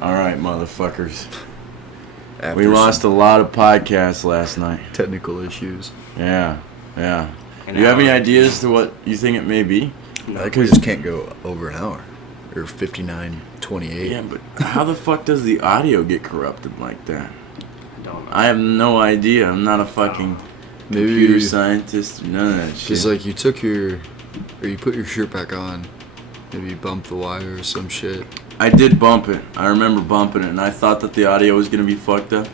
All right, motherfuckers. We lost a lot of podcasts last night. Technical issues. Yeah. Do you have any ideas to what you think it may be? Like we just can't go over an hour. Or 59:28. Yeah, but how the fuck does the audio get corrupted like that? I don't know. I have no idea. I'm not a fucking computer scientist or none of that shit. Because, like, you put your shirt back on. Maybe you bump the wire or some shit. I did bump it. I remember bumping it, and I thought that the audio was going to be fucked up.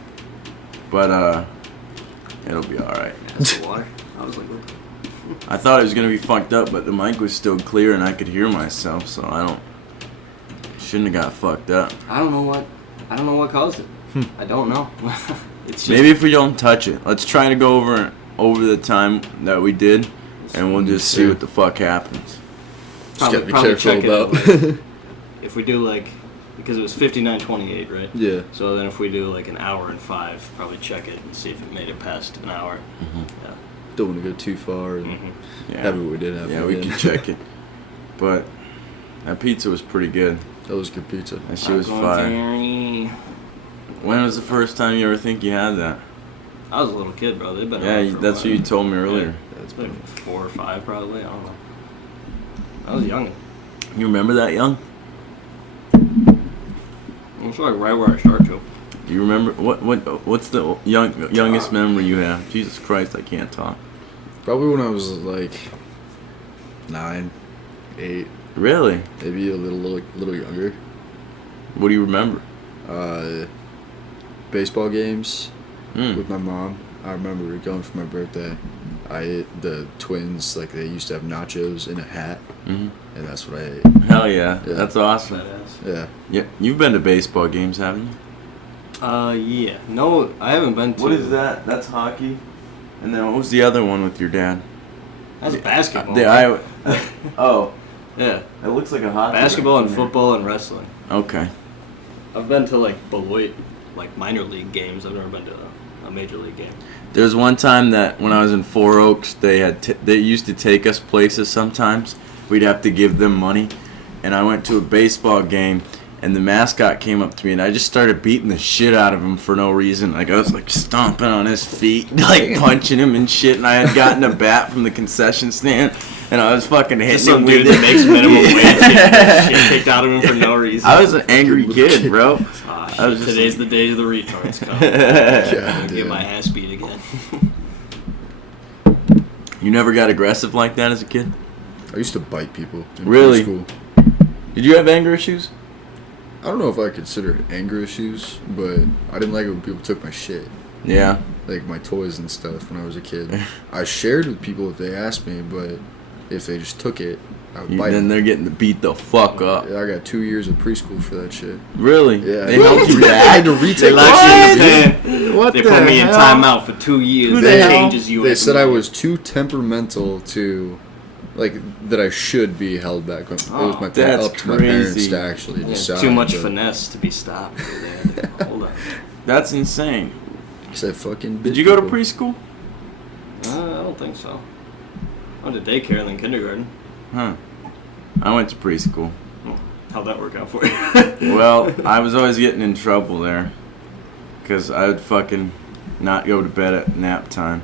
But, it'll be alright. Water. I was like, what? I thought it was going to be fucked up, but the mic was still clear, and I could hear myself, so shouldn't have got fucked up. I don't know what caused it. I don't know. It's just, maybe if we don't touch it. Let's try to go over the time that we did, and we'll just see what the fuck happens. Probably check it. If we do because it was 59:28, right? Yeah. So then if we do an hour and 5, probably check it and see if it made it past an hour. Mm-hmm. Yeah. Don't want to go too far and have what we did happen. Yeah, we can check it. But that pizza was pretty good. That was good pizza. That shit was fire. When was the first time you ever think you had that? I was a little kid, bro. They've been Yeah, that's what you told me earlier. Yeah, it's been 4 or 5 probably. I don't know. I was young. You remember that young? It's right where I started to. Do you remember what's the youngest memory you have? Jesus Christ, I can't talk. Probably when I was 9, 8. Really? Maybe a little younger. What do you remember? Baseball games Mm. with my mom. I remember going for my birthday. I ate the Twins, they used to have nachos in a hat, Mm-hmm. and that's what I ate. Hell yeah. That's awesome. Badass. Yeah, you've been to baseball games, haven't you? Yeah. No, I haven't been to. What is that? That's hockey. And then what was the other one with your dad? That's basketball. Oh. Yeah. It looks like a hockey. Basketball and football and wrestling. Okay. I've been to Beloit, minor league games. I've never been to a major league game. There's one time that when I was in Four Oaks, they used to take us places sometimes. We'd have to give them money. And I went to a baseball game, and the mascot came up to me, and I just started beating the shit out of him for no reason. I was stomping on his feet, punching him and shit. And I had gotten a bat from the concession stand, and I was fucking hitting some him dude with that makes minimum wage getting shit kicked out of him for no reason. I was an angry kid, bro. Today's the day of the retards come. I'm gonna get my ass beat again. You never got aggressive like that as a kid? I used to bite people in Really? preschool. Did you have anger issues? I don't know if I consider it anger issues, but I didn't like it when people took my shit. Yeah. My toys and stuff when I was a kid. I shared with people if they asked me, but if they just took it, I would bite Then them. they're getting beat the fuck up. I got 2 years of preschool for that shit. Really? Yeah. They held you I had back? to retake What They the put me in hell? timeout for 2 years. Who the That hell? changes you. They as said a I man. was too temperamental to, that I should be held back. It was up to my parents crazy. to actually decide. too much but finesse to be stopped. Hold on. That's insane. I said fucking bitch Did you go to people. preschool? I don't think so. I went to daycare and then kindergarten. Huh. I went to preschool. How'd that work out for you? Well, I was always getting in trouble there. Because I would fucking not go to bed at nap time.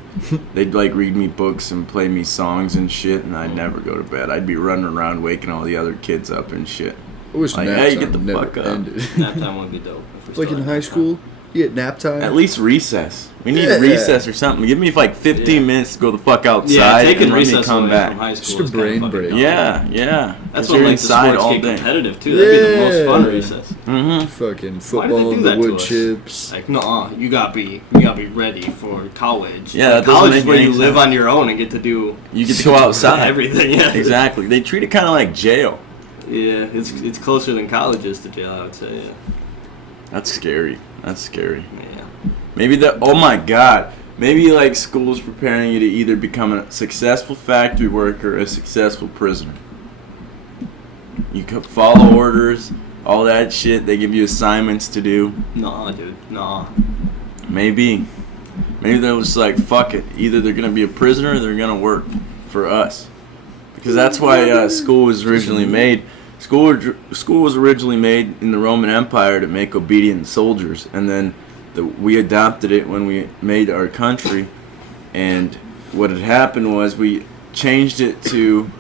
They'd read me books and play me songs and shit, and I'd never go to bed. I'd be running around waking all the other kids up and shit. I wish nap hey, time get the never fuck up. ended. Nap time would be dope. If we Like still in had high nap school, time. you get nap time. At least recess. We need Yeah. recess or something. Give me 15 minutes to go the fuck outside Yeah, taking and let me recess come away back. from high school Just a is kinda brain fucking break. dumb. Yeah. That's 'Cause when you're the inside sports all get day. competitive too. That'd be the most fun recess. Mm-hmm. Fucking Why do they football do and that the to wood us? chips. No, you gotta be ready for college. Yeah, that doesn't college make is where any you live sense. on your own and get to do. You get to go outside. Everything. Yeah. Exactly. They treat it kind of like jail. Yeah, it's closer than college is to jail. I would say. Yeah. That's scary. Yeah. Maybe oh my God. Maybe school's preparing you to either become a successful factory worker or a successful prisoner. You could follow orders, all that shit. They give you assignments to do. Nah, dude. Nah. Maybe they're just fuck it. Either they're gonna be a prisoner or they're gonna work for us. Because that's why school was originally made, School was originally made in the Roman Empire to make obedient soldiers, and then we adopted it when we made our country. And what had happened was we changed it to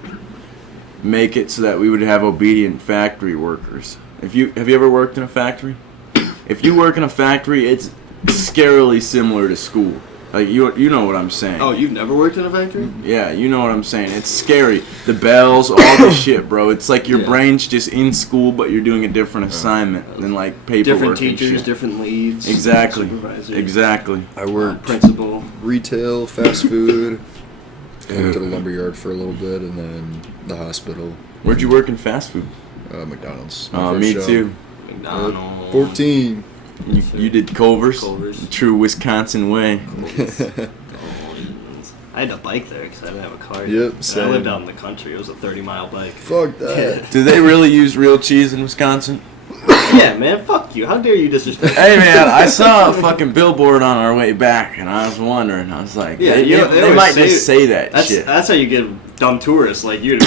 make it so that we would have obedient factory workers. Have you ever worked in a factory? If you work in a factory, it's scarily similar to school. Like you know what I'm saying. Oh, you've never worked in a factory? Yeah, you know what I'm saying. It's scary. The bells, all the shit, bro. It's like your brain's just in school, but you're doing a different assignment than like paperwork. Different teachers, and shit. Different leads. Exactly. Supervisors. Exactly. I worked principal, retail, fast food. I worked at a lumberyard for a little bit, and then the hospital. Where'd you work in fast food? McDonald's. Me too. McDonald's. 14. You did Culver's? Culver's. The true Wisconsin way. I had to bike there because I didn't have a car. Yep, And same. I lived out in the country. It was a 30-mile bike. Fuck that. Do they really use real cheese in Wisconsin? Yeah, man. Fuck you. How dare you disrespect me? Hey, man, I saw a fucking billboard on our way back, and I was wondering. I was like, Yeah, they always might just say that shit. That's how you get dumb tourists like you.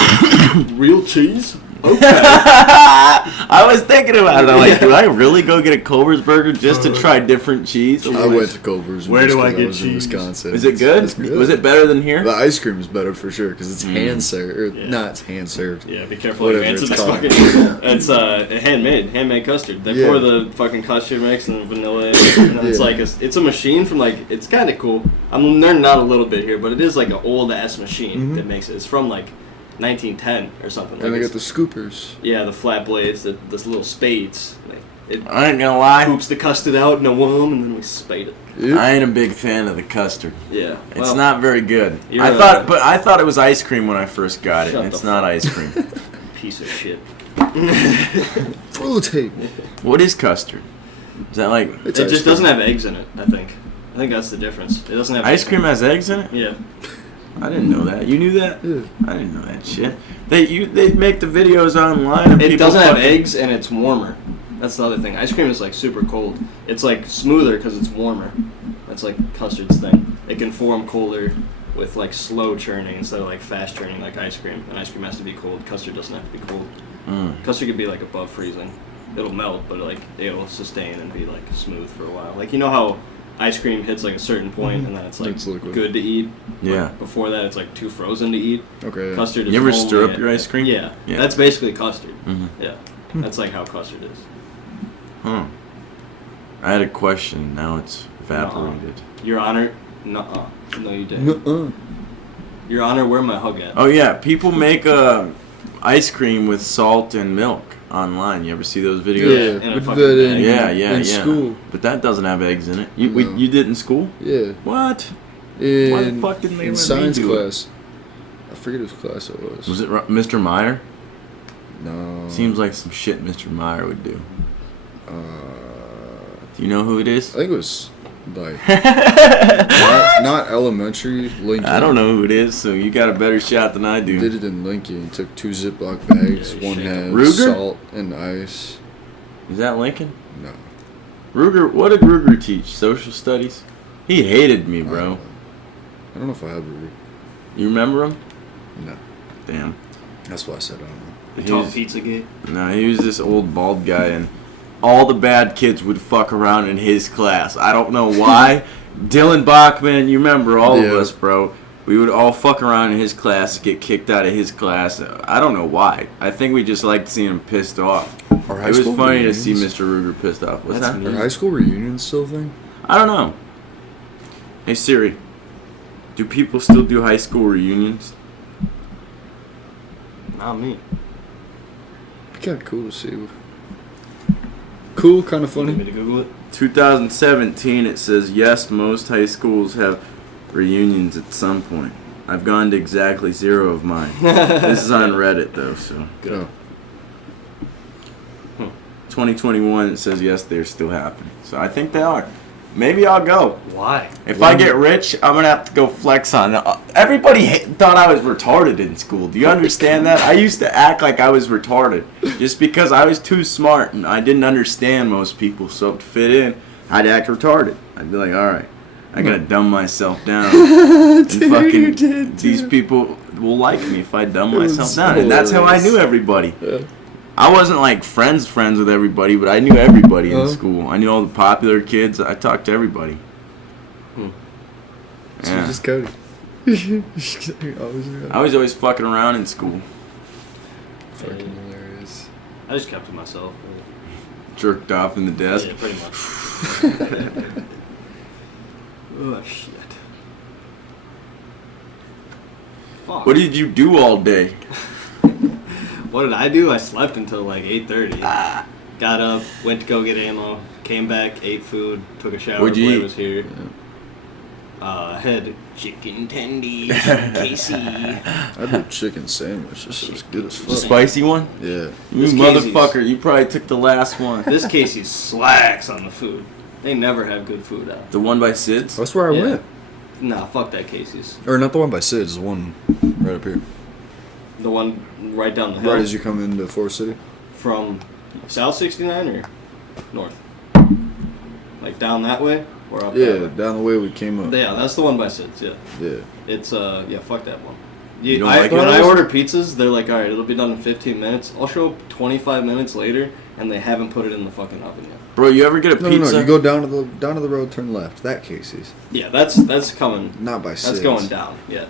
Real cheese? Okay. I was thinking about it. I'm like, do I really go get a Culver's burger just to try different cheese? I went to Culver's. Where do I because get was in cheese? Wisconsin. Is it good? It's good. Was it better than here? The ice cream is better for sure because it's hand served. Yeah. Not hand served. Yeah, be careful how you Whatever answer it's this called. fucking. It's handmade custard. They Yeah. pour the fucking custard mix and the vanilla in it, and then it's Yeah. like it's a machine from like it's kind of cool. I'm learning out a little bit here, but it is like an old ass machine that makes it. It's from like 1910 or something. And like they got the scoopers. yeah, the flat blades, the little spades. It I ain't gonna lie. poops the custard out in a worm, and then we spade it. Yep. I ain't a big fan of the custard. Yeah, It's not very good. you're I thought it was ice cream when I first got it, Shut and it's the not fuck ice cream. piece of shit. Full tape. What is custard? Is that like It's It ice just cream. doesn't have eggs in it. I think that's the difference. It doesn't have ice cream has eggs in it? Yeah. I didn't know that. You knew that? Yeah. I didn't know that shit. They make the videos online. And It people doesn't have fucking- eggs and it's warmer. That's the other thing. Ice cream is like super cold. It's like smoother because it's warmer. That's like custard's thing. It can form colder with like slow churning instead of like fast churning like ice cream. And ice cream has to be cold. Custard doesn't have to be cold. Custard could be like above freezing. It'll melt, but like it'll sustain and be like smooth for a while. Like you know how ice cream hits like a certain point and then it's like It's liquid. good to eat. Yeah. But before that, it's like too frozen to eat. Okay. Yeah. Custard is You ever only stir up at- your ice cream? Yeah. Yeah. That's basically custard. Mhm. Yeah. That's like how custard is. Huh. I had a question. Now it's evaporated. Your Honor, nuh-uh. No, you didn't. Nuh-uh. Your Honor, where my hug at? Oh yeah, people make ice cream with salt and milk online. You ever see those Yeah, videos? in a we did fucking that in, bag. Yeah, in school. But that doesn't have eggs in it. No. You did in school? Yeah. What? In, Why the fuck didn't they in let me science do it? class. I forget whose class it was. Was it Mr. Meyer? No. Seems like some shit Mr. Meyer would do. Uh, Do you know who it I is? think it was like not elementary. Lincoln. I don't know who it is, so you got a better shot than I do. Did it in Lincoln. Took 2 Ziploc bags. Yeah, One shit. had Ruger? salt and ice. Is that Lincoln? No. Ruger, what did Ruger teach? Social studies? He hated me, bro. I don't know if I have Ruger. You remember him? No. Damn. That's why I said I don't know. The He tall was- pizza gate. No, he was this old bald guy, and all the bad kids would fuck around in his class. I don't know why. Dylan Bachman, you remember all of Yeah. us, bro. We would all fuck around in his class, get kicked out of his class. I don't know why. I think we just liked seeing him pissed off. Our high It was school funny to see reunions? Mr. Ruger pissed off. What's That's that? neat. Are high school reunions still a thing? I don't know. Hey Siri, do people still do high school reunions? Not me. Be kind of cool to see. Cool, kind of Want me funny. to Google it? 2017, it says, yes, most high schools have reunions at some point. I've gone to exactly 0 of mine. This is on Reddit, though, so. Go. 2021, it says, yes, they're still happening. So I think they are. Maybe I'll go. Why? If I get rich, I'm going to have to go flex on it. Everybody thought I was retarded in school. Do you understand that? I used to act like I was retarded just because I was too smart and I didn't understand most people. So to fit in, I'd act retarded. I'd be like, all right, I got to dumb myself down. And fucking these people will like me if I dumb was myself down. And that's how I hilarious. knew everybody. Yeah. I wasn't like friends with everybody, but I knew everybody in Uh-huh. school. I knew all the popular kids. I talked to everybody. So Yeah. just Cody. I was always fucking around in school. Fucking hilarious. I just kept to myself. Jerked off in the desk. Yeah, pretty much. Oh shit. Fuck. What did you do all day? What did I do? I slept until like 8:30. Got up, went to go get ammo, came back, ate food, took a shower. What'd you Blair eat? was here. Had chicken tendies from Casey. I did chicken sandwich. This was good as The fuck. spicy one? Yeah. You This motherfucker, you probably took the last one. This Casey slacks on the food. They never have good food out. The one by Sid's? That's where I Yeah. went. Nah, fuck that Casey's. Or not the one by Sid's, the one right up here. The one right down the hill. Right as you come into Forest City. From South 69 or North? Like down that way or up Yeah, that way? down the way we came up. Yeah, that's the one by Sid's, yeah. Yeah. It's, yeah, fuck that one. You don't I, like when it? I order pizzas, they're like, alright, it'll be done in 15 minutes. I'll show up 25 minutes later, and they haven't put it in the fucking oven yet. Bro, you ever get a No, pizza? no, you go down to the road, turn left. That Casey's. Yeah, that's coming. Not by Sid's. That's going down, yeah.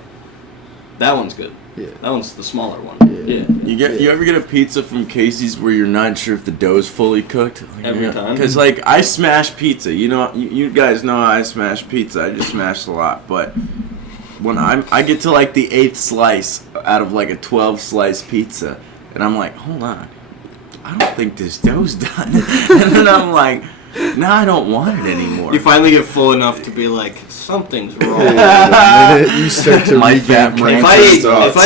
That one's good. Yeah. That one's the smaller one. Yeah. Yeah. You ever get a pizza from Casey's where you're not sure if the dough's fully cooked? Every time? Because, like, I smash pizza. You know, you guys know I smash pizza. I just smash a lot. But when I get to, like, the 8th slice out of, like, a 12-slice pizza, and I'm like, hold on. I don't think this dough's done. And then I'm like, no, I don't want it anymore. You finally get full enough to be like, something's wrong. The minute you start to My revamp fat brain If I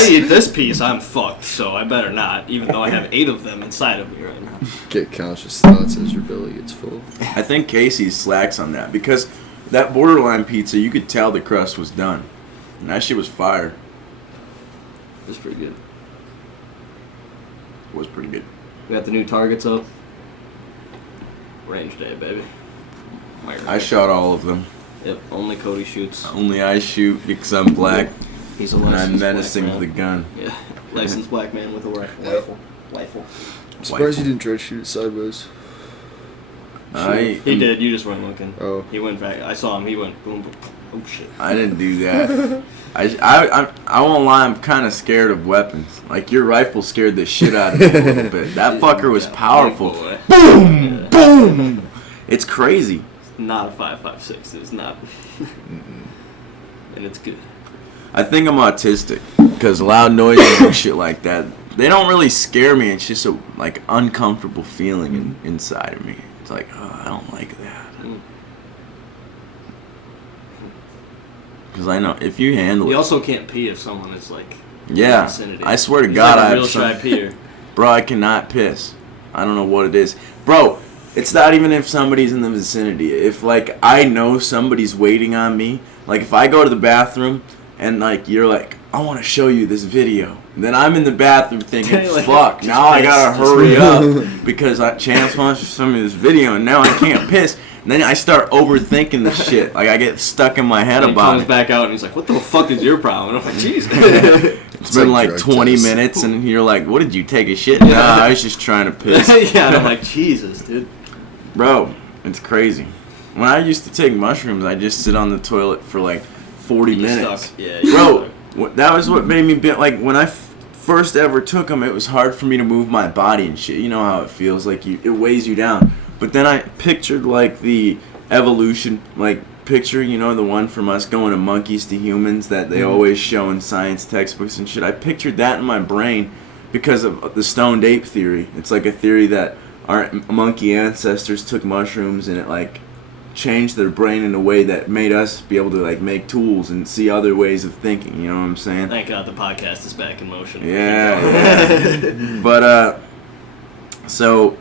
just eat this piece, I'm fucked. So I better not, even though I have 8 of them inside of me right now. get conscious thoughts as your belly gets full. I think Casey's slacks on that because that borderline pizza, you could tell the crust was done. And that shit was fire. It's pretty good. It was pretty good. We got the new targets up. Range day, baby. I shot all of them. Yep, only Cody shoots. Only I shoot because I'm black He's a and I'm licensed menacing black with a man. gun. Yeah, licensed black man with a rifle. Rifle. I'm surprised you didn't try to shoot it sideways. He did. You just weren't looking. Oh. He went back. I saw him. He went boom, boom. Oh shit. I didn't do that. I won't lie, I'm kind of scared of weapons. Like, your rifle scared the shit out of me a little bit. That fucker was powerful. Boy. Boom! Yeah. Boom! It's crazy. Not a 5.56. It's not. And it's good. I think I'm autistic because loud noises and shit like that, they don't really scare me. It's just a, like, uncomfortable feeling inside of me. It's like, oh, I don't like that. Because I know if you handle You it. also can't pee if someone is like. In the Yeah, vicinity. I swear to He's God, like I a real have some. shy peer. Bro, I cannot piss. I don't know what it is. Bro, it's not even if somebody's in the vicinity. If, like, I know somebody's waiting on me, like, if I go to the bathroom and, like, you're like, I want to show you this video. Then I'm in the bathroom thinking, Like, fuck, just now I piss, gotta just hurry up because Chance wants to show me this video and now I can't piss. And then I start overthinking the shit. Like, I get stuck in my head And he about comes it. back out and he's like, "What the fuck is your problem?" And I'm like, "Jeez." It's been like like drug 20 tests. minutes and you're like, what did you take a shit? Nah, I was just trying to piss. Yeah, and I'm like, Jesus, dude. Bro, it's crazy. When I used to take mushrooms, I just sit on the toilet for like 40 You minutes. stuck. Yeah, you Bro, stuck. that was what made me like when I first ever took them, it was hard for me to move my body and shit. You know how it feels like it weighs you down. But then I pictured like the evolution like picture, you know, the one from us going to monkeys to humans that they always show in science textbooks and shit. I pictured that in my brain because of the stoned ape theory. It's like a theory that our monkey ancestors took mushrooms and it like changed their brain in a way that made us be able to like make tools and see other ways of thinking, you know what I'm saying? Thank God the podcast is back in motion. Yeah. But so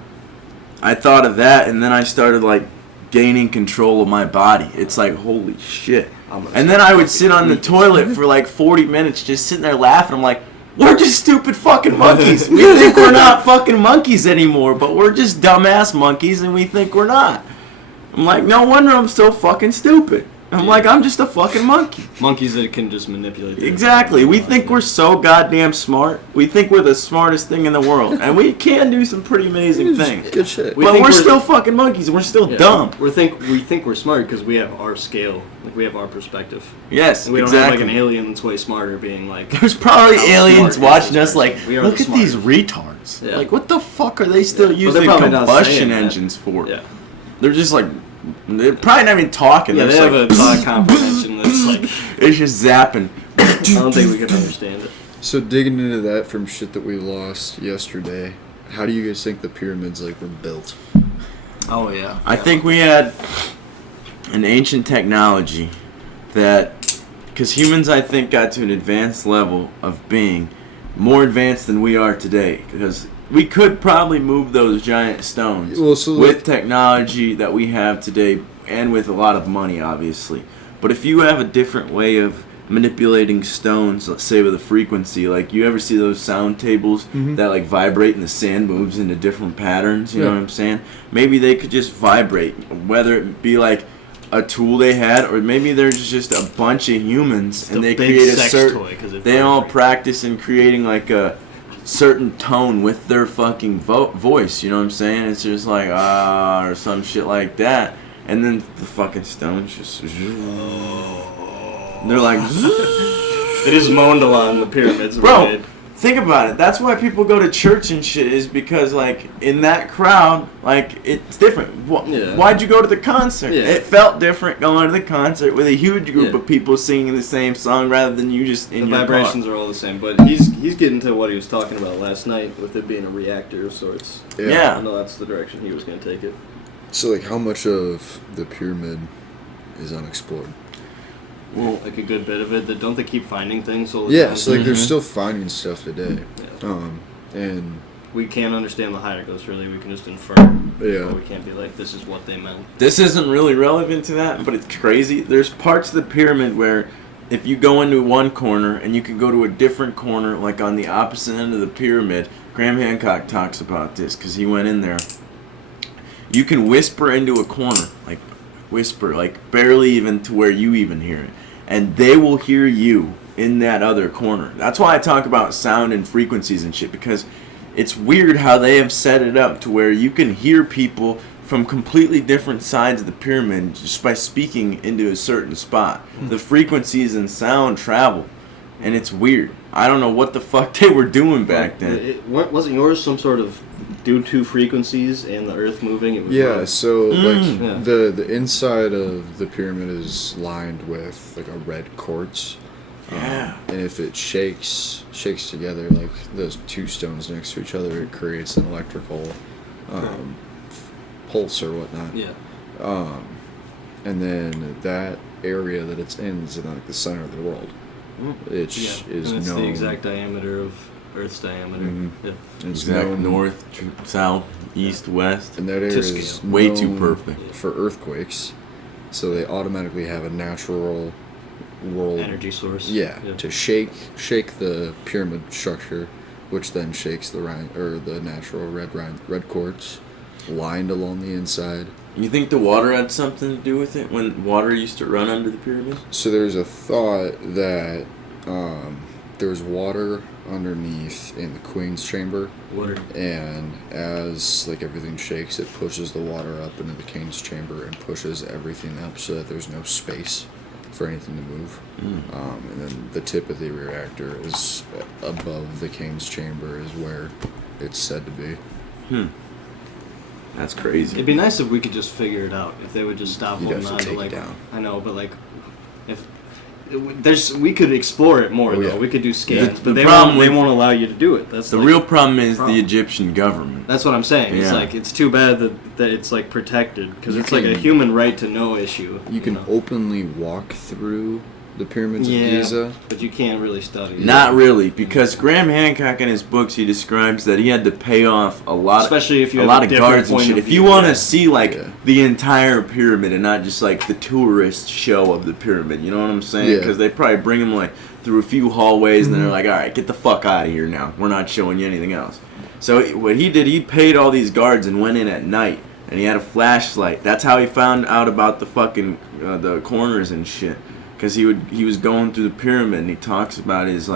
I thought of that and then I started like gaining control of my body. It's like, holy shit. And then I would sit on the toilet for like 40 minutes just sitting there laughing. I'm like, we're just stupid fucking monkeys. We think we're not fucking monkeys anymore, but we're just dumbass monkeys and we think we're not. I'm like, no wonder I'm so fucking stupid. I'm like, I'm just a fucking monkey. Monkeys that can just manipulate. Exactly. We think we're so goddamn smart. We think we're the smartest thing in the world, and we can do some pretty amazing things. Good shit. But we're still fucking monkeys. We're still dumb. We think we're smart because we have our scale, like we have our perspective. Yes, And we don't exactly. have like an alien that's way smarter being like. There's probably how aliens smart watching is us this like, person? We are look the at these smartest. retards. Yeah. Like, what the fuck are they still But they're using probably not combustion saying that. engines for? Yeah. They're just like, they're probably not even talking. Yeah, They're they just have like, a thought comprehension that's like. it's just zapping. I don't think we can understand it. So digging into that from shit that we lost yesterday, how do you guys think the pyramids like were built? Oh yeah. I think we had an ancient technology that, because humans, I think, got to an advanced level of being more advanced than we are today. Because we could probably move those giant stones with technology that we have today and with a lot of money, obviously. But if you have a different way of manipulating stones, let's say with a frequency, like you ever see those sound tables that like vibrate and the sand moves into different patterns, you know what I'm saying? Maybe they could just vibrate, whether it be like a tool they had, or maybe there's just a bunch of humans and they create a certain, they all practice in creating like a certain tone with their fucking voice, you know what I'm saying? It's just like or some shit like that, and then the fucking stones just they're like It is Mondala in the pyramids. bro, think about it. That's why people go to church and shit, is because like in that crowd, like it's different. Why'd you go to the concert? Yeah. It felt different going to the concert with a huge group of people singing the same song rather than you just in the your vibrations car. are all the same, but he's getting to what he was talking about last night with it being a reactor of sorts. Yeah. I know that's the direction he was going to take it. So like how much of the pyramid is unexplored? Well, Like a good bit of it. That don't they keep finding things all the Yeah, time? so like they're still finding stuff today. Yeah. And We can't understand the hieroglyphs really. We can just infer. Yeah. But we can't be like, this is what they meant. this isn't really relevant to that, but it's crazy. There's parts of the pyramid where if you go into one corner and you can go to a different corner, like on the opposite end of the pyramid, Graham Hancock talks about this because he went in there. You can whisper into a corner, like whisper, like barely even to where you even hear it. And they will hear you in that other corner. That's why I talk about sound and frequencies and shit, because it's weird how they have set it up to where you can hear people from completely different sides of the pyramid just by speaking into a certain spot. The frequencies and sound travel, and it's weird. I don't know what the fuck they were doing back then. Wasn't yours some sort of due to frequencies and the earth moving? It was yeah, so like Yeah. the inside of the pyramid is lined with like a red quartz. Yeah. And if it shakes together, like those two stones next to each other, it creates an electrical pulse or whatnot. Yeah. And then that area that it's in is in like the center of the world. It is And it's known. the exact diameter of Earth's diameter. Mhm. Yeah. It's Exact known, north, south, east, west. and that area to is scale. Way too known perfect. for earthquakes. So they automatically have a natural world Energy source. Yeah, to shake the pyramid structure, which then shakes the natural red quartz lined along the inside. You think the water had something to do with it when water used to run under the pyramid? So there's a thought that there was water underneath in the queen's chamber, Water. and as like everything shakes, it pushes the water up into the king's chamber and pushes everything up so that there's no space for anything to move. And then the tip of the reactor is above the king's chamber is where it's said to be. That's crazy. It'd be nice if we could just figure it out. If they would just stop You'd holding have to on to take it like. down. I know, but like, if we could explore it more Oh, though. yeah. We could do scans, The but they problem won't. They with- won't allow you to do it. That's The like, real problem is the problem. Egyptian government. That's what I'm saying. It's Yeah. like it's too bad that it's like protected because You it's like a can- human right to know issue. You can know? openly walk through the pyramids of Giza. but you can't really study it. Not really, because Graham Hancock in his books he describes that he had to pay off a lot, Especially if you a have lot a of different guards and point shit. of If you view, want to yeah. see like Yeah. the entire pyramid and not just like the tourist show of the pyramid, you know what I'm saying? Yeah. Because they probably bring him like through a few hallways and then they're like, all right, get the fuck out of here now. We're not showing you anything else. So what he did, he paid all these guards and went in at night and he had a flashlight. That's how he found out about the fucking the corners and shit. Cause he was going through the pyramid, and he talks about his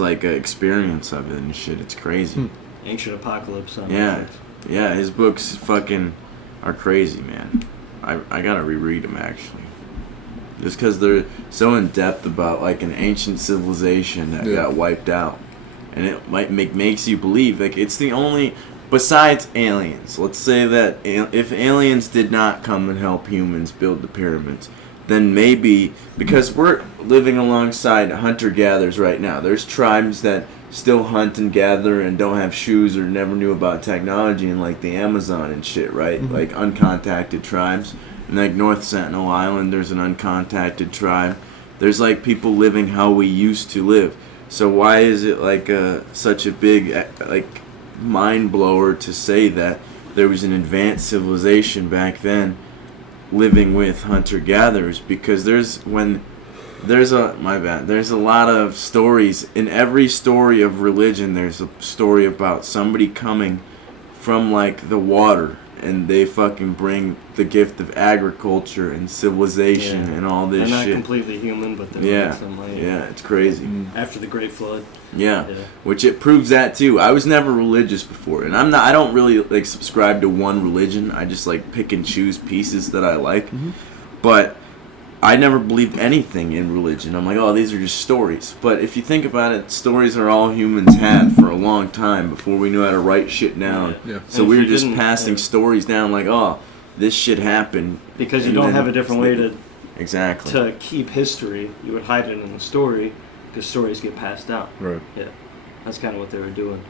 experience of it and shit. It's crazy. Ancient Apocalypse. Yeah, yeah. His books fucking are crazy, man. I gotta reread them actually. Just because they're so in depth about like an ancient civilization that got wiped out, and it makes you believe like it's the only, besides aliens. Let's say that if aliens did not come and help humans build the pyramids, then maybe, because we're living alongside hunter-gatherers right now. There's tribes that still hunt and gather and don't have shoes or never knew about technology in like the Amazon and shit, right? Mm-hmm. Like uncontacted tribes. And like North Sentinel Island, there's an uncontacted tribe. There's like people living how we used to live. So why is it like such a big like mind blower to say that there was an advanced civilization back then living with hunter-gatherers? Because there's a lot of stories. In every story of religion, there's a story about somebody coming from like the water, and they fucking bring the gift of agriculture and civilization and all this shit. They're not completely human, but they're some way. Yeah, it's crazy. After the Great Flood. Yeah, which it proves that too. I was never religious before, and I don't really like subscribe to one religion. I just like pick and choose pieces that I like. Mm-hmm. But I never believed anything in religion. I'm like, oh, these are just stories. But if you think about it, stories are all humans had for a long time before we knew how to write shit down. Yeah. So we were just passing stories down like, oh, this shit happened. Because you don't have a different way to to keep history. You would hide it in the story, because stories get passed down. Right. Yeah. That's kind of what they were doing.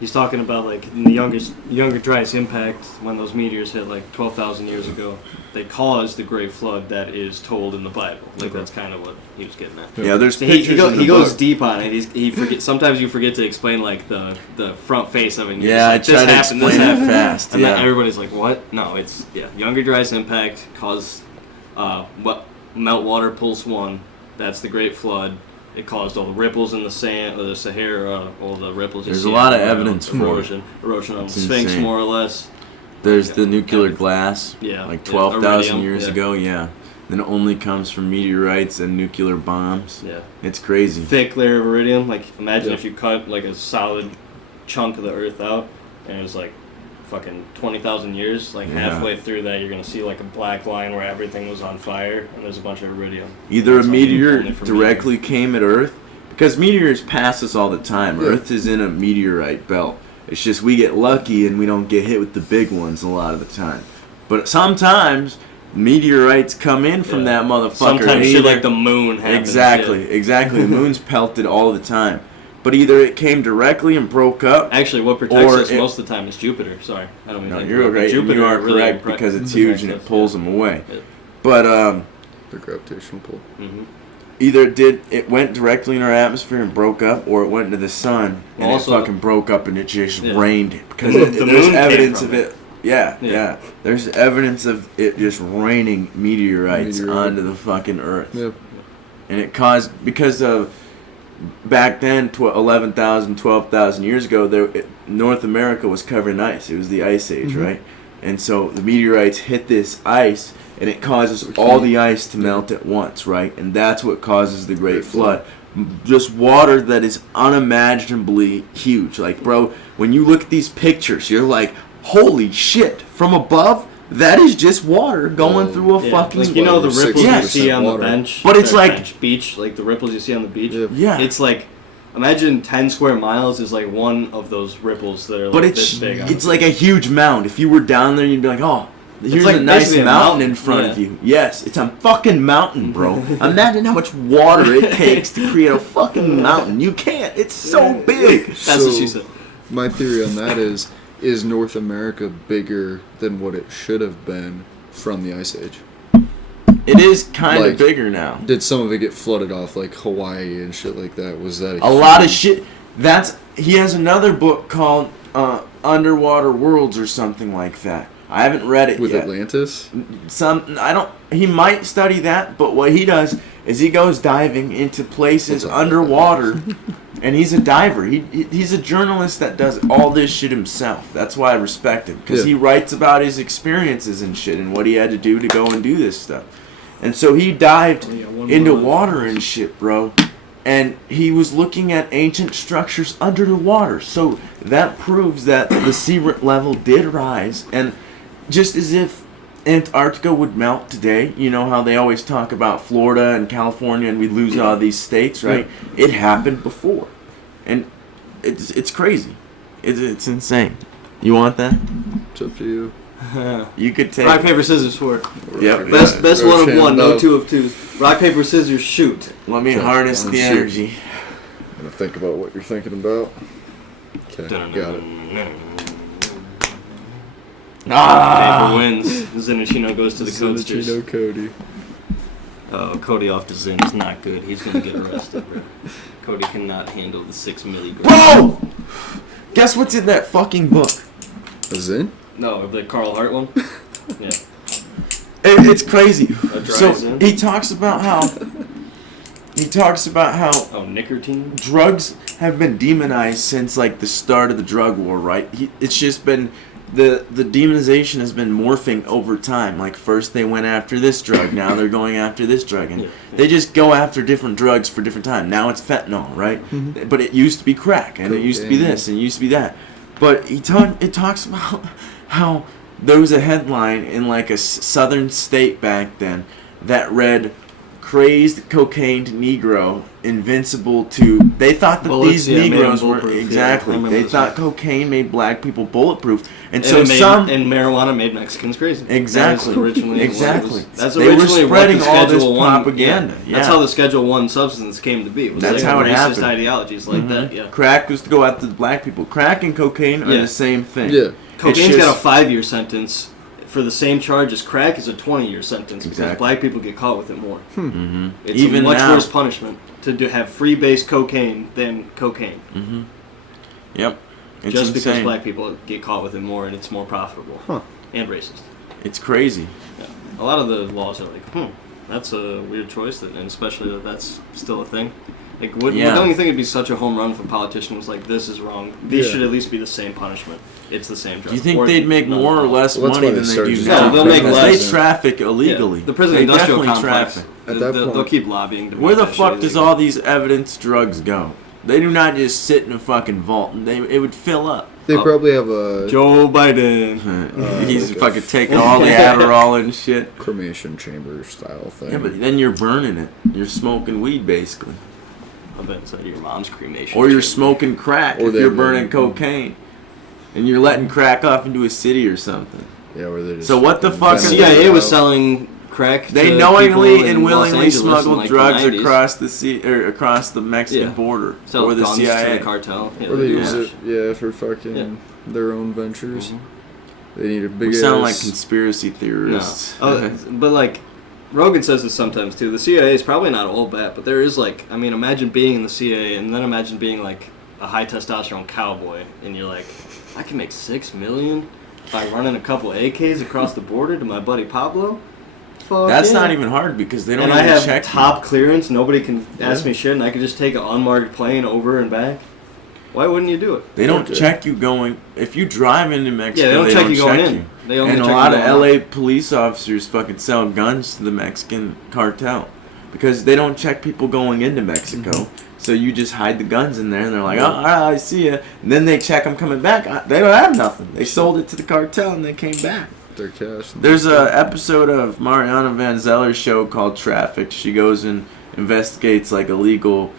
He's talking about like in the younger Dryas impact, when those meteors hit like 12,000 years ago, they caused the Great Flood that is told in the Bible. Like that's kind of what he was getting at. Yeah, there's so pictures. He goes deep on it. He forget. Sometimes you forget to explain like the front face of it. Yeah, I try to explain it fast. And then everybody's like, "What? No, it's younger Dryas impact caused meltwater pulse 1. That's the Great Flood. It caused all the ripples in the sand, the Sahara, all the ripples. There's a lot of evidence for erosion on the Sphinx, insane. more or less. There's the nuclear glass, like 12,000 years ago. Yeah, then it only comes from meteorites and nuclear bombs. Yeah, it's crazy. Thick layer of iridium. Like imagine if you cut like a solid chunk of the Earth out, and it was like fucking 20,000 years. Like halfway through that, you're gonna see like a black line where everything was on fire, and there's a bunch of iridium. Either a meteor directly came at Earth, because meteors pass us all the time. Earth is in a meteorite belt. It's just we get lucky and we don't get hit with the big ones a lot of the time. But sometimes meteorites come in from that motherfucker. Sometimes shit like the moon happens. Exactly. The moon's pelted all the time. But either it came directly and broke up. Actually, what protects us most of the time is Jupiter. Sorry, I don't mean to. You're right. Jupiter you are correct because it's huge and it pulls them away. Yeah. But the gravitational pull. Mm-hmm. Either it went directly in our atmosphere and broke up, or it went into the sun and it fucking broke up and it just rained it. Because there's evidence of it. Yeah. There's evidence of it just raining meteorites onto the fucking Earth. Yep. And it caused, because of back then, 11,000, 12,000 years ago, North America was covered in ice. It was the Ice Age, right? And so the meteorites hit this ice, and it causes all the ice to melt at once, right? And that's what causes the Great Flood. Just water that is unimaginably huge. Like, bro, when you look at these pictures, you're like, holy shit, from above, that is just water going through a fucking... Like, you know the ripples you see on the bench? But it's like... beach, like the ripples you see on the beach? Yeah. It's like, imagine 10 square miles is like one of those ripples that are like this big. It's like a huge mound. If you were down there, you'd be like, oh, here's like a nice mountain in front of you. Yes, it's a fucking mountain, bro. Imagine how much water it takes to create a fucking mountain. You can't. It's so big. That's what she said. My theory on that is North America bigger than what it should have been from the Ice Age? It is kind of bigger now. Did some of it get flooded off, like Hawaii and shit like that? Was that a lot of shit? He has another book called Underwater Worlds or something like that. I haven't read it with yet. Atlantis? He might study that, but what he does is he goes diving into places underwater, and he's a diver. He's a journalist that does all this shit himself. That's why I respect him, because he writes about his experiences and shit and what he had to do to go and do this stuff. And so he dived into water and shit, bro. And he was looking at ancient structures under the water. So that proves that the sea level did rise. And just as if Antarctica would melt today, you know how they always talk about Florida and California and we lose all these states, right? It happened before. And it's crazy. It's insane. You want that? It's up to you. You could take rock, paper, scissors for it. Yep. Best one of one, no two of twos. Rock, paper, scissors, shoot. Let me harness the energy. I'm gonna think about what you're thinking about. Okay, got it. Paper wins. Zinachino goes to the Codesters. Zinachino Cody. Oh, Cody off to Zin is not good. He's gonna get arrested, bro. Cody cannot handle the 6 milligrams. Bro! Guess what's in that fucking book? A Zin? No, the Carl Hart one. Yeah. It's crazy. So Zin? he talks about how Oh, nicotine. drugs have been demonized since like the start of the drug war, right? It's just been the demonization has been morphing over time. Like first they went after this drug, now they're going after this drug, and they just go after different drugs for different time. Now it's fentanyl, right? But it used to be crack, and it used to be this, and it used to be that. But it talks about how there was a headline in like a southern state back then that read, "Crazed cocaine Negro invincible to." They thought that Bullets, these Negroes were bulletproof. they thought cocaine made black people bulletproof, and so and some and marijuana made Mexicans crazy. exactly That was originally exactly. That's They were originally spreading what the all this Schedule I, propaganda. Yeah. That's how the Schedule I substance came to be. Was That's like how it racist happened. ideologies like that. Yeah. Crack was to go after the black people. Crack and cocaine are Yeah. the same thing. Yeah. Cocaine's It's got a just- 5-year sentence for the same charge as crack is a 20-year sentence because Exactly. black people get caught with it more. It's Even a much now. worse punishment to have free-base cocaine than cocaine. Yep. It's just because insane. black people get caught with it more and it's more profitable and racist. It's crazy. Yeah. A lot of the laws are like, that's a weird choice, and especially that that's still a thing. Like, don't you think it'd be such a home run if a politician was like, this is wrong? These should at least be the same punishment. It's the same drug. Do you think Or they'd make none more at or all. less Well, that's money why than they they started do using now? Yeah, they'll make Because less. they traffic illegally. Yeah. The prison They industrial definitely complex. traffic. At that They'll point- keep lobbying. To Where make the that fuck shit does illegal. all these evidence drugs go? They do not just sit in a fucking vault. It would fill up. They probably have a Joe Biden. He's like a fucking taking all the Adderall and shit. cremation chamber style thing. Yeah, but then you're burning it. You're smoking weed, basically. I bet it's at your mom's cremation. Or you're chamber. smoking crack Or if they you're have burning a- cocaine. And you're letting crack off into a city or something. Yeah, where they just So what the fucking fuck The is venom CIA it was out. selling crack. They to knowingly people in and Los willingly Angeles in, smuggled like, drugs the 90s. across the sea or across the Mexican Yeah. border, Sell or the guns CIA. to the cartel. Yeah, Or they do use that. it, for fucking their own ventures. They need a big We sound ass- like conspiracy theorists. No. Oh, but like, Rogan says this sometimes too. The CIA is probably not all bad, but there is like, I mean, imagine being in the CIA and then imagine being like a high testosterone cowboy, and you're like, I can make $6 million by running a couple AKs across the border to my buddy Pablo. Fuck That's yeah. not even hard because they don't And even I have check top clearance. Nobody can ask me shit, and I can just take an unmarked plane over and back. Why wouldn't you do it? They don't check you going. If you drive into Mexico, Yeah, they don't check you going in. you. They only And a check lot you of going out. LA police officers fucking sell guns to the Mexican cartel because they don't check people going into Mexico. Mm-hmm. So you just hide the guns in there, and they're like, "Oh, all right, I see ya." And then they check them coming back. They don't have nothing. They sold it to the cartel, and they came back. their cash. There's a episode of Mariana Van Zeller's show called Trafficked. She goes and investigates like illegal,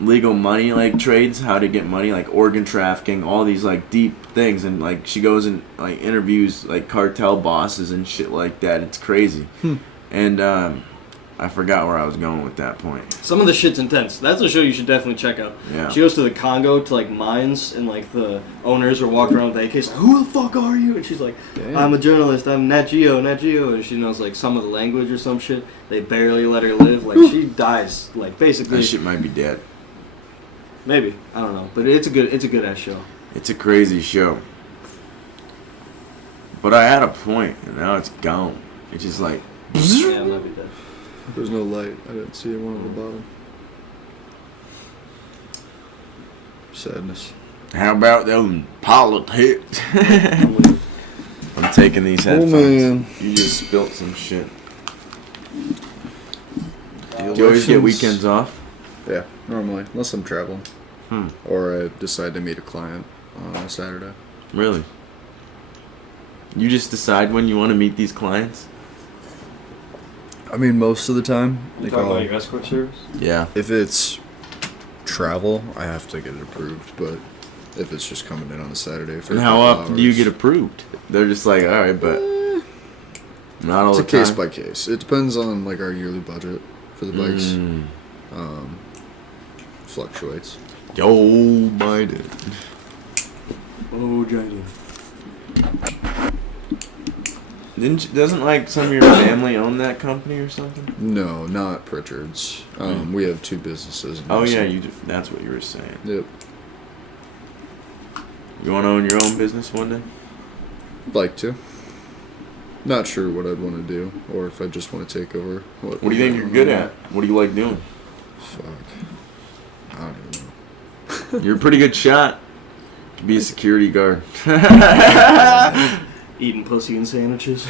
legal money like trades, how to get money, like organ trafficking, all these like deep things, and like she goes and like interviews like cartel bosses and shit like that. It's crazy. And I forgot where I was going with that point. Some of the shit's intense. That's a show you should definitely check out. Yeah. She goes to the Congo to like mines, and like the owners are walking around with AKs. Like, who the fuck are you? And she's like, Damn. I'm a journalist. I'm Nat Geo. And she knows like some of the language or some shit. They barely let her live. Like she dies. Like basically. That shit might be dead. Maybe, I don't know, but it's a good ass show. It's a crazy show. But I had a point, and now it's gone. It's just like, Yeah, it might be dead. There's no light. I didn't see one at the bottom. Sadness. How about them politics? I'm taking these headphones. man. You just spilt some shit. Do you always get weekends off? Yeah, normally. Unless I'm traveling. Or I decide to meet a client on a Saturday. Really? You just decide when you want to meet these clients? I mean, most of the time. You talking about your escort service? Yeah. If it's travel, I have to get it approved, but if it's just coming in on a Saturday for And a how couple often do you hours, get approved? They're just like, all right, but not all it's the a case time. by case. It depends on like our yearly budget for the bikes. Fluctuates. Joe Biden. Oh, Johnny. Doesn't like some of your family own that company or something? No, not Pritchard's. We have two businesses. In Oh yeah, Nielsen. you. That's what you were saying. Yep. You want to own your own business one day? Like to. Not sure what I'd want to do, or if I just want to take over. What do you think you're good at? What do you like doing? Fuck. I don't even know. You're a pretty good shot. Be a security guard. Eating pussy and sandwiches.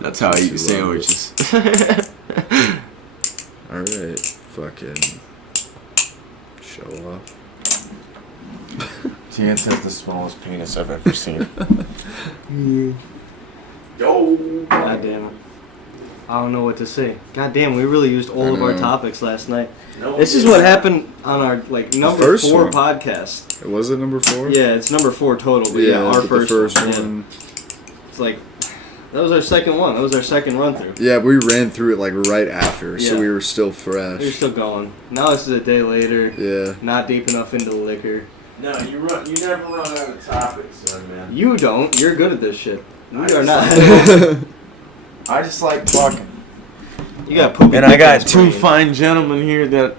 That's how I eat sandwiches. Alright, fucking show off. Chance has the smallest penis I've ever seen. Yo! God damn it. I don't know what to say. God damn, we really used all of our topics last night. No, This is what happened on our number first 4 one. podcast. Was it number 4? Yeah, it's number 4 total. But yeah, our but first, the first one. one. Yeah. It's like that was our second one. That was our second run through. Yeah, we ran through it like right after, so Yeah. we were still fresh. We're still going. Now this is a day later. Yeah. Not deep enough into liquor. No, you never run out of topics, son, man. You don't. You're good at this shit. We I are just not. I just like talking. You got poopy. And I dick got in his two brain. fine gentlemen here that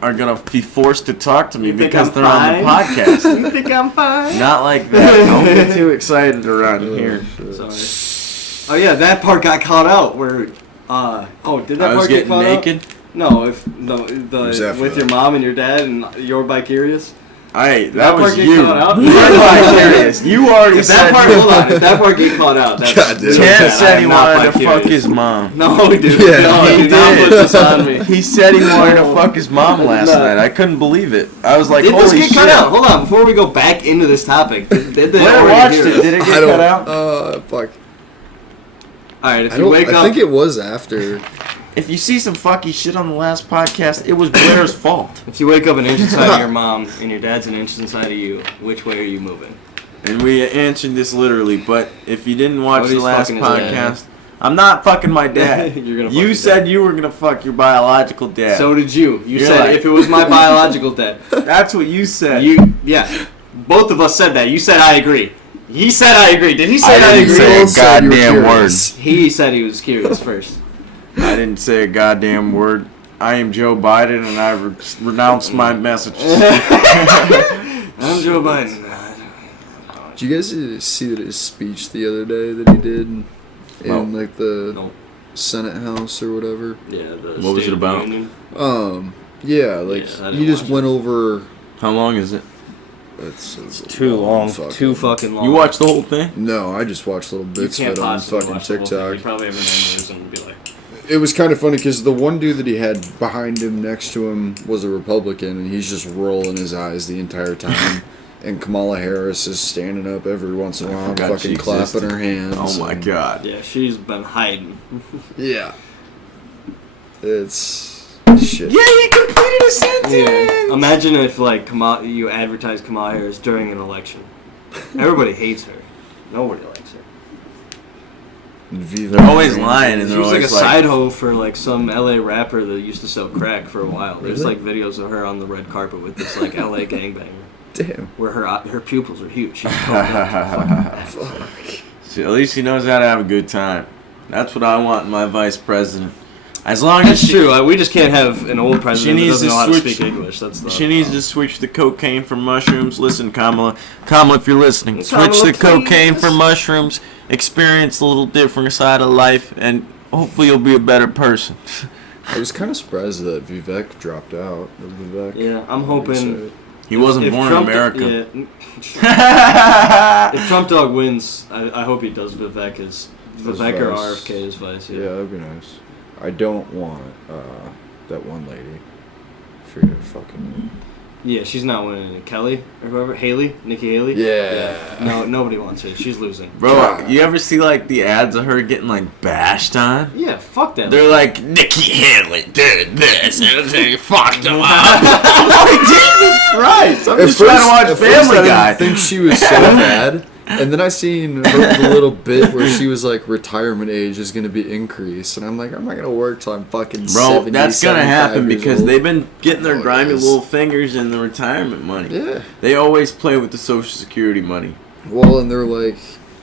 are gonna be forced to talk to me You think because I'm they're on the fine? podcast. You think I'm fine? Not like that. Don't get too excited around here. Sorry. Oh yeah, that part got caught out. Where, did that I part was get getting caught naked. out? No, was the after with that. your mom and your dad and your vicarious. Hey, That that was part get you. caught out? You're vicarious. You already If said that part, hold on. If that part get caught out, that's God damn. really Chance bad. said I he am not wanted to fuck vicarious. his mom. No, dude. Yeah, no, he do not did. put this on me. He said he wanted to fuck his mom last No. night. I couldn't believe it. I was like, Did holy this get shit. cut out? Hold on, before we go back into this topic, did they Blair already watched hear it. this? Did it I get don't. cut out? Fuck. All right, if I you don't. wake I up, think it was after. If you see some fucky shit on the last podcast, it was Blair's fault. if you wake up an inch inside of your mom and your dad's an inch inside of you, which way are you moving? And we answered this literally, but if you didn't watch Oh, the he's last fucking his dad. podcast, I'm not fucking my dad. You're gonna fuck You his said dad. you were gonna fuck your biological dad. So did you. You You're said like- if it was my biological dad. That's what you said. Yeah. Both of us said that. You said I agree. He said I agree. Did he say I didn't agree? say a Both said you were goddamn word. curious. He said he was curious first. I didn't say a goddamn word. I am Joe Biden, and I renounced my messages. I'm Joe Biden. Did you guys see his speech the other day that he did in No. like the No. Senate House or whatever? Yeah. The What was State it of the about? Union. Yeah, like Yeah, I didn't he just watch it. went over. How long is it? It's Too long. Too fucking long. You watched the whole thing? No, I just watched little You bits of can't it on possibly fucking watch the whole thing. TikTok. You probably have members and be like, It was kind of funny because the one dude that he had behind him, next to him, was a Republican, and he's just rolling his eyes the entire time. And Kamala Harris is standing up every once in a while, and forgot fucking she clapping existed. her hands. Oh my and- god. yeah, she's been hiding. Yeah. It's shit. Yeah, he completed a sentence! Yeah. Imagine if like you advertise Kamala Harris during an election. Everybody hates her. Nobody likes her. Viva They're always Green lying, and She they're was like a always like, side hoe for like some LA rapper that used to sell crack for a while. There's Really? like videos of her on the red carpet with this like LA gangbanger Damn. where her pupils are huge. She's coked up to fucking- Fuck. See, at least he knows how to have a good time. That's what I want in my vice president. As long as That's true. We just can't have an old president who needs doesn't to know how to switch- speak English. That's the She needs to switch the cocaine for mushrooms. Listen, Kamala. Kamala, if you're listening, switch Kamala, the cocaine please. for mushrooms. experience a little different side of life, and hopefully you'll be a better person. I was kind of surprised that Vivek dropped out. Vivek. Yeah, I'm hoping. He wasn't if born Trump, in America. If Trump Dog wins, I hope he does Vivek as Vivek or vice. RFK as vice. Yeah, that'd be nice. I don't want that one lady. Forget her fucking name. Yeah, she's not winning. Kelly or whoever, Nikki Haley. Yeah. No, nobody wants her. She's losing. Bro, you ever see like the ads of her getting like bashed on? Yeah, fuck that. They're like, Nikki Haley did this, and they fucked him up. I'm like, Jesus Christ! I'm just trying to watch Family Guy. I didn't think she was so bad. And then I seen the little bit where she was like, retirement age is going to be increased. And I'm like, I'm not going to work till I'm fucking 70, that's going to happen because old. they've been getting their grimy little fingers in the retirement money. Yeah. They always play with the Social Security money. Well, and they're like...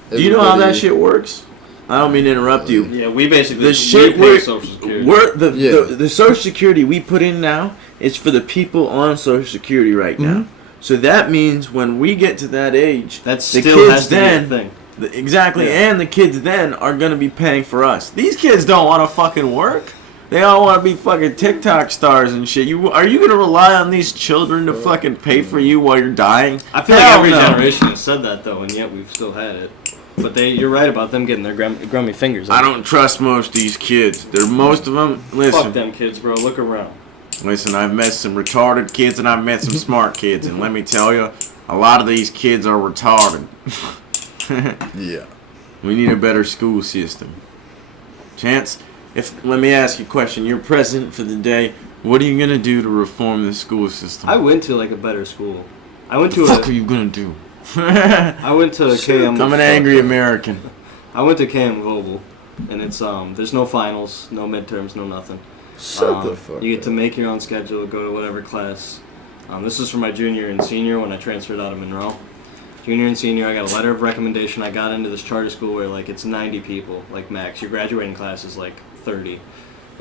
Do you know how that shit works? I don't mean to interrupt you. Yeah, we basically The shit pay Social Security. The Social Security we put in now is for the people on Social Security right now. So that means when we get to that age, that the still kids has to then, be a thing. Exactly, Yeah. and the kids then are going to be paying for us. These kids don't want to fucking work. They all want to be fucking TikTok stars and shit. Are you going to rely on these children to fucking pay for you while you're dying? I feel like every generation has said that, though, and yet we've still had it. But you're right about them getting their grummy fingers. I don't trust most of these kids. Most of them, listen. Fuck them kids, bro. Look around. Listen, I've met some retarded kids and I've met some smart kids, and let me tell you, a lot of these kids are retarded. Yeah. We need a better school system. Chance, let me ask you a question. You're president for the day. What are you gonna do to reform the school system? I went to like a better school. I went to What the fuck are you gonna do? I went to KM. I'm an angry American. I went to KM Global, and it's there's no finals, no midterms, no nothing. Shut the fuck You get to up. make your own schedule, go to whatever class. This is for my junior and senior when I transferred out of Monroe. Junior and senior, I got a letter of recommendation. I got into this charter school where like it's 90 people, like max. Your graduating class is like 30,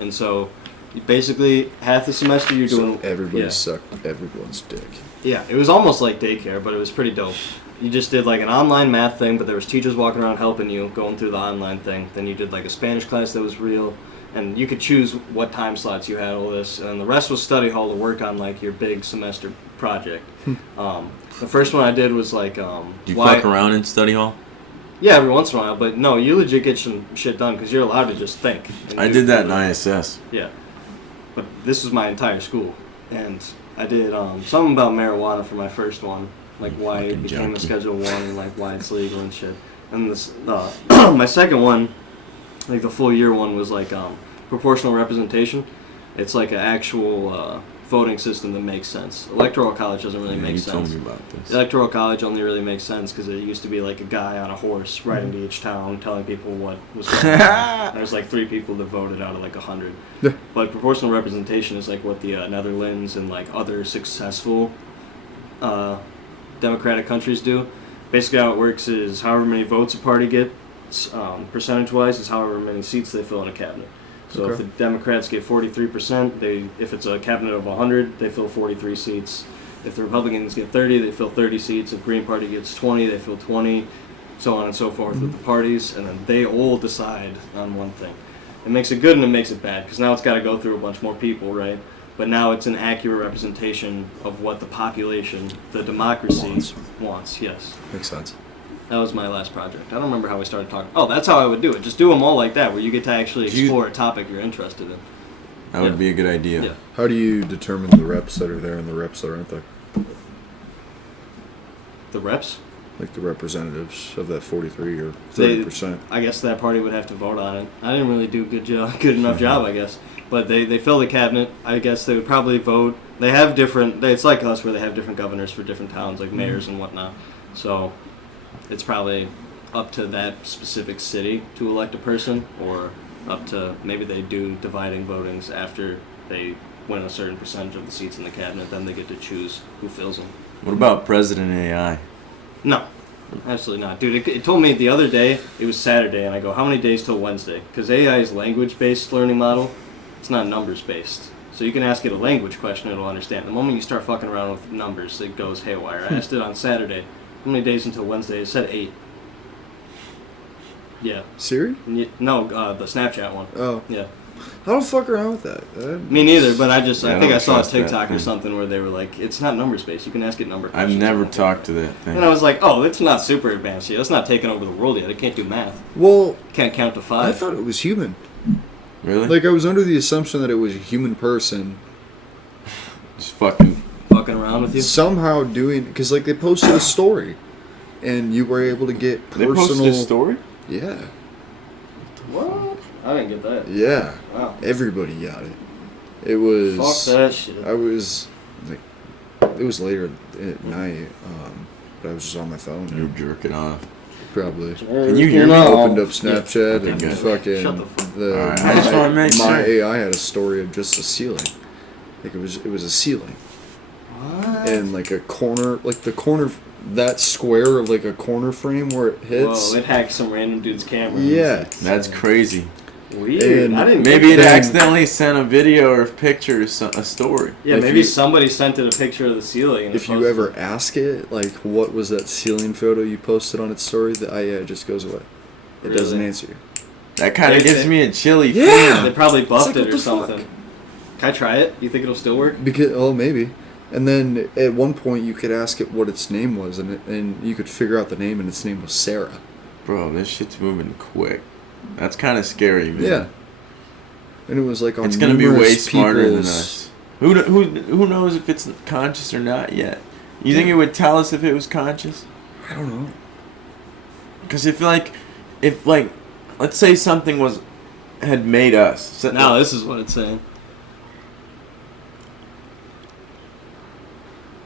and so you basically half the semester you're doing. Everybody sucked everyone's dick. Yeah, it was almost like daycare, but it was pretty dope. You just did like an online math thing, but there was teachers walking around helping you, going through the online thing. Then you did like a Spanish class that was real, and you could choose what time slots you had, all this. And the rest was study hall to work on like your big semester project. The first one I did was like... Do you fuck around in study hall? Yeah, every once in a while, but no, you legit get some shit done because you're allowed to just think. I did that in ISS. Yeah. But this was my entire school. And I did something about marijuana for my first one, like why it became a Schedule 1 and like why it's legal and shit. And this my second one, like the full year one, was like proportional representation. It's like an actual voting system that makes sense. Electoral college doesn't really make sense. You told me about this. Electoral college only really makes sense because it used to be like a guy on a horse riding to each town telling people what was going on. There's like 3 people that voted out of like 100. Yeah. But proportional representation is like what the Netherlands and like other successful democratic countries do. Basically how it works is however many votes a party gets, percentage-wise, is however many seats they fill in a cabinet. So if the Democrats get 43%, if it's a cabinet of 100, they fill 43 seats. If the Republicans get 30, they fill 30 seats. If Green Party gets 20, they fill 20, so on and so forth with the parties, and then they all decide on one thing. It makes it good and it makes it bad, because now it's got to go through a bunch more people, right? But now it's an accurate representation of what the population, the democracy, wants, yes. Makes sense. That was my last project. I don't remember how we started talking. Oh, that's how I would do it. Just do them all like that, where you get to actually explore a topic you're interested in. That would be a good idea. Yeah. How do you determine the reps that are there and the reps that aren't there? The reps? Like the representatives of that 43 or 30%. I guess that party would have to vote on it. I didn't really do good enough job, I guess. But they fill the cabinet. I guess they would probably vote. They have different... It's like us, where they have different governors for different towns, like mayors and whatnot. So it's probably up to that specific city to elect a person, or up to... Maybe they do dividing votings after they win a certain percentage of the seats in the cabinet. Then they get to choose who fills them. What about President AI? No, absolutely not. Dude, it told me the other day, it was Saturday, and I go, how many days till Wednesday? Because AI is language-based learning model. It's not numbers-based. So you can ask it a language question, it'll understand. The moment you start fucking around with numbers, it goes haywire. I asked it on Saturday, how many days until Wednesday? It said 8. Yeah. Siri? No, the Snapchat one. Oh. Yeah. I don't fuck around with that. Me neither, but I Yeah, think I I saw a trust that TikTok or thing. something where they were like, it's not number space. You can ask it number I've questions. never on it. talked to that thing. And I was like, oh, it's not super advanced yet. It's not taking over the world yet. It can't do math. Well, Can't count to I 5. thought it was human. Really? Like, I was under the assumption that it was a human person Just fucking. Fucking around with you. somehow doing... Because, like, they posted a story, and you were able to get They personal... posted a story? Yeah. What? I didn't get that. Yeah. Wow. Everybody got it. It was... Fuck that shit. I was... Like, it was later at night, but I was just on my phone. You're jerking off. Probably. Can you hear me? I opened up Snapchat Yeah. and Okay, fucking Shut the fuck Alright, I just wanna make my sure. AI had a story of just a ceiling. Like it was a ceiling What? and like a corner, like the corner, that square of like a corner frame where it hits. Whoa, it hacked some random dude's camera. Yeah. That's crazy. Weird. And I didn't Maybe it get that. accidentally sent a video or a picture or a story. Yeah, if maybe you- somebody sent it a picture of the ceiling. And If it you posted ever it. ask it, like, what was that ceiling photo you posted on its story, the AI just goes away. It doesn't Really? answer you. That kind of They- gives me a chilly Yeah. feeling. They probably buffed like, it what or the something. fuck? Can I try it? You think it'll still work? Because maybe. And then at one point you could ask it what its name was, and you could figure out the name, and its name was Sarah. Bro, this shit's moving quick. That's kind of scary, man. Yeah. And it was like on It's gonna be way numerous smarter than people's- us. Who knows if it's conscious or not yet? You think it would tell us if it was conscious? I don't know. Because if let's say something had made us. No, this is what it's saying.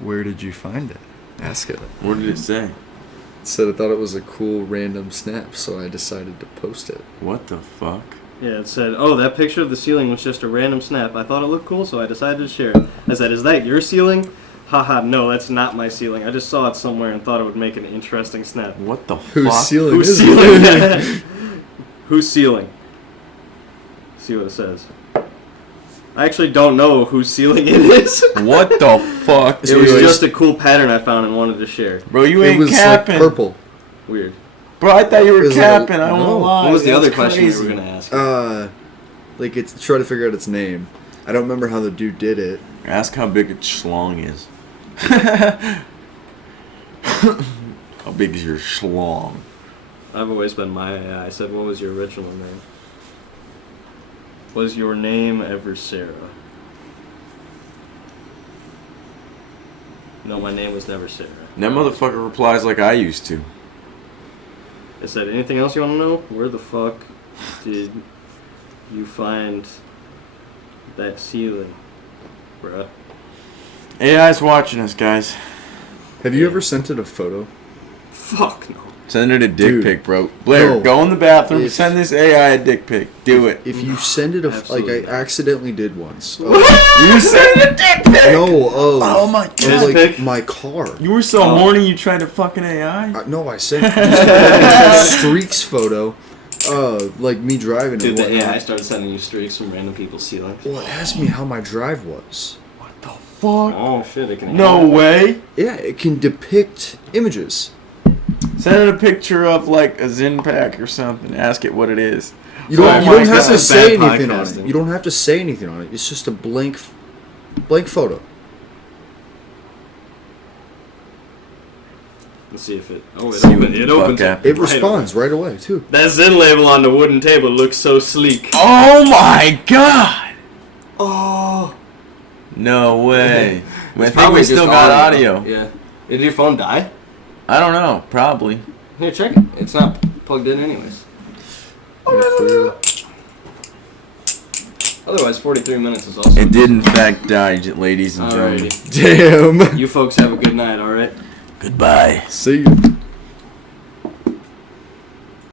Where did you find it? Ask it. What did it say? It said it thought it was a cool random snap, so I decided to post it. What the fuck? Yeah, it said, oh, that picture of the ceiling was just a random snap. I thought it looked cool, so I decided to share it. I said, is that your ceiling? Haha, no, that's not my ceiling. I just saw it somewhere and thought it would make an interesting snap. What the Whose fuck? ceiling Whose is ceiling? it? Whose ceiling? See what it says. I actually don't know whose ceiling it is. What the fuck? It was dude? just a cool pattern I found and wanted to share. Bro, you It ain't was capping. like purple. Weird. Bro, I thought you were Is it a- capping. I won't no. lie. What was the That's other question we crazy. were going to ask? Like it's try to figure out its name. I don't remember how the dude did it. Ask how big a schlong is. How big is your schlong? I've always been my AI. I said, what was your original name? Was your name ever Sarah? No, my name was never Sarah. That motherfucker replies like I used to. I said, anything else you want to know? Where the fuck did you find that ceiling, bruh? AI's watching us, guys. Have you ever sent it a photo? Fuck no. Send it a dick Dude, pic, bro. Blair, no. go in the bathroom. If- Send this AI a dick pic. Do it. If you send it Absolutely. like I accidentally did once. You sent a dick pic. No, Oh my of Dick like pic? my car. You were so Oh. horny you tried to fucking AI. No, I sent just a streaks photo, like me driving Dude, and the whatnot. AI started sending you streaks from random people's ceilings. Well, it asked me how my drive was. What the fuck? Oh shit, it can No way. Yeah, it can depict images. Send it a picture of like a Zen pack or something. Ask it what it is. You don't, Oh you my don't have God. to That's say bad anything on podcasting. it. You don't have to say anything on it. It's just a blank photo. Let's see if it. Oh, it, See what open, the it fuck opens. happened. It responds right away too. That Zen label on the wooden table looks so sleek. Oh my god! Oh. No way. I It's think probably we just still got audio. Yeah. Did your phone die? I don't know. Probably. Here, check it. It's not plugged in anyways. Otherwise, 43 minutes is also. It did in fact die, ladies and gentlemen. Alrighty. Damn. You folks have a good night, alright? Goodbye. See you.